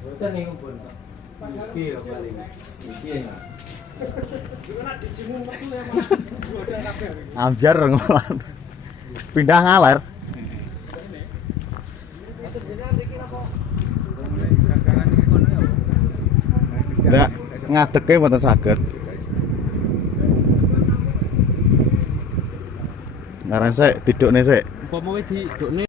Boten niku pun. Iki lho paling. Iki ya. Ambyar ngolan. Pindah ngaler. Lah ngadeke mboten saged. Ngaran sik didukne sik. Umpama wis didukne